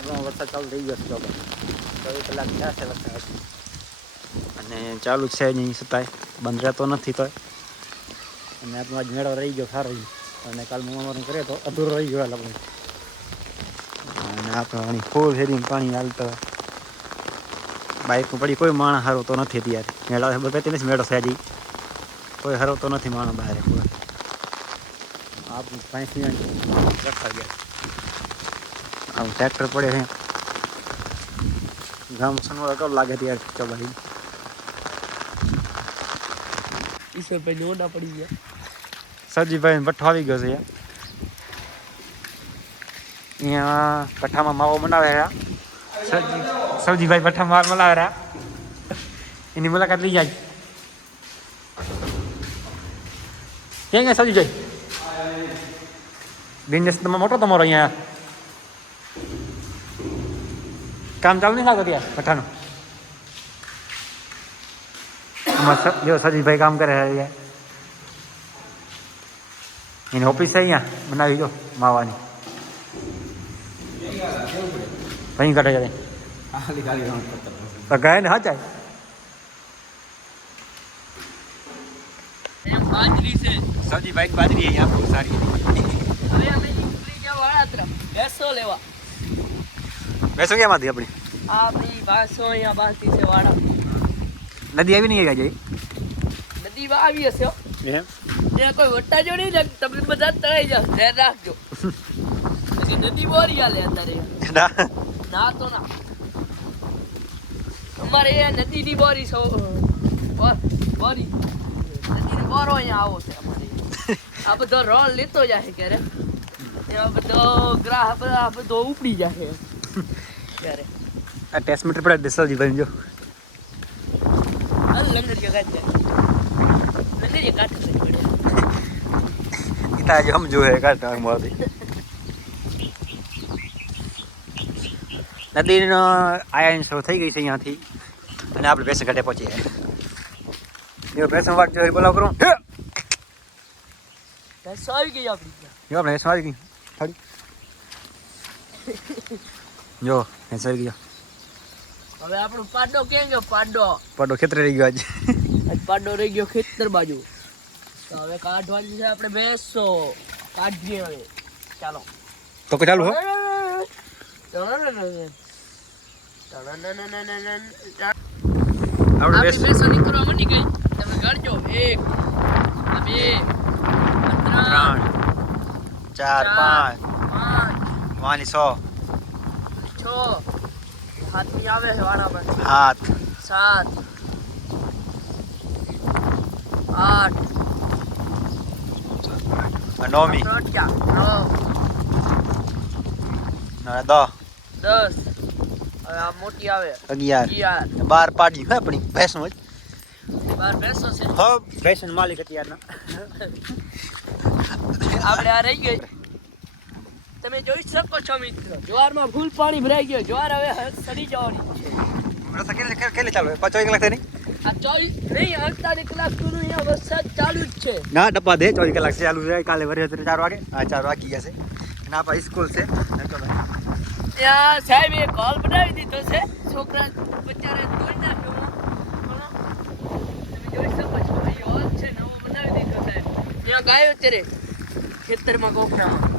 આપણો વરસાદ ચાલુ થઈ ગયો છે ચોવીસ કલાક થયા છે વરસાદ અને ચાલુ છે નહીં છતાંય. બંધ રહેતો નથી તોય. અને આપણો મેળો રહી ગયો સારો અને કાલ મમાવાનું કરે તો અધૂરો રહી ગયો આપણે અને આપણે પાણી ફૂલ ફેરીને પાણી હાલતો બાઇકમાં પડી કોઈ માણસ હારો તો નથી અત્યારે. મેળા પડતી નથી મેળો સાજી કોઈ હારો તો નથી માણસ બહાર. આપણું પાંચ રખા ગયા. આમ ટ્રેક્ટર પડે છે. ગામ સનવાળા કેવું લાગે ત્યારે ચબાઈ ઈશ્વરભાઈ ઓડા પડી ગયા. સજીભાઈ ભઠ્ઠો આવી ગયો છે. અહીંયા ભઠ્ઠામાં માવો બનાવે સજી સવજીભાઈ ભઠ્ઠામાં માર બનાવે એની મુલાકાત લઈ જાય. ક્યાં ગયા સવજીભાઈ બિઝનેસ તમે મોટો તમારો અહીંયા? કામ ચાલુ નહીં લાગતો ત્યાં ભઠ્ઠાનું આમાં સ- જો સજીભાઈ કામ કરે છે અહીંયા એની ઓફિસ છે અહીંયા બનાવી દો માવાની કઈ કાઢે જાય ખાલી ખાલી રાઉન્ડ કરતા તો ગાય ને હાચાય એમ બાજરી છે. સજીભાઈ બાજરી અહીંયા બહુ સારી. હવે અમે નીકળી જાવ વાળાત્રા બેસો લેવા. બેસો ક્યાંમાંથી આપણી? આ આપણી બાસો અહીંયા બાકી છે વાળા નદી આવી નહીં ગયા નદી આવી હશે એમ? ત્યાં કોઈ વટાજો નહીં ને તમે બધા તળાઈ જાવ ધ્યાન રાખજો. પછી નદી બોરી આલે અત્યારે. ના. ના તો ના. અમારે એ નદીની બોરી સૌ બોરી બોરી. નદીની બોરો અહીંયા આવો છે અમારે. આ બધો રોલ લેતો જાય ક્યારે. આ બધો ગ્રાહ આ બધો ઉપડી જાય. આ ટેસ્ટ મીટર પડે. દે જી જો ઇતા જો સમજો હે કાઢમાંથી નદીનો આયન શરૂ થઈ ગઈ છે અહીંયાથી. અને આપણે ભેંસ ઘાટે પહોંચી ગયા. એ ભેંસ વાટ જો બોલાવ કરું. હે! બસ આવી ગઈ આપણી. આપણે આવી ગઈ. જો ભેંસ ગયો. હવે આપણો પાડો ક્યાં ગયો? પાડો. પાડો ખેતરે રહી ગયો આજ. આજ પાડો રહી ગયો ખેતર બાજુ. તો હવે કાઢવાની છે આપણે બેસો કાઢીએ હવે. ચાલો. તો કે ચાલુ હો. આપણે ભેંસ. નીકળવા મની ગઈ. તમે ગણજો એક બે ત્રણ ચાર પાંચ. પાંચ. વાની સો. છ. હાથમી આવે છે વારા પર સાત. આઠ. નવમી. નવ. દસ. દસ. હવે આ મોટી આવે. અગિયાર. બાર પાડી હે આપણી ભેંસનો જ બાર ભેંસો છે. હ ભેંસનો માલિક અત્યારના. આપણે આ રહી ગઈ. તમે જોઈ શકો છો મિત્ર. જ્વારમાં ફૂલ પાણી ભરાઈ ગયો. જ્વાર હવે સડી જવાની છે. કેટલે ચાલુ? પાંચ કલાક નહીં? આ ચોવીસ નહીં અડતાલીસ કલાક સુધી અહીંયા વરસાદ ચાલુ જ છે. ના ડબ્બા દે. ચોવીસ કલાક ચાલુ છે કાલે વરે ચાર વાગે. આ ચાર વાગી ગયા છે. ના આપણા સ્કૂલ છે. ત્યાં સાહેબ એ કોલ બનાવી દીધો છે. છોકરા બચારે તોડી નાખ્યો. તમે જોઈ શકો છો. અહીં હોલ છે. નવો બનાવી દીધો સાહેબ. ત્યાં ગાયો અત્યારે ખેતરમાં કોકરામાં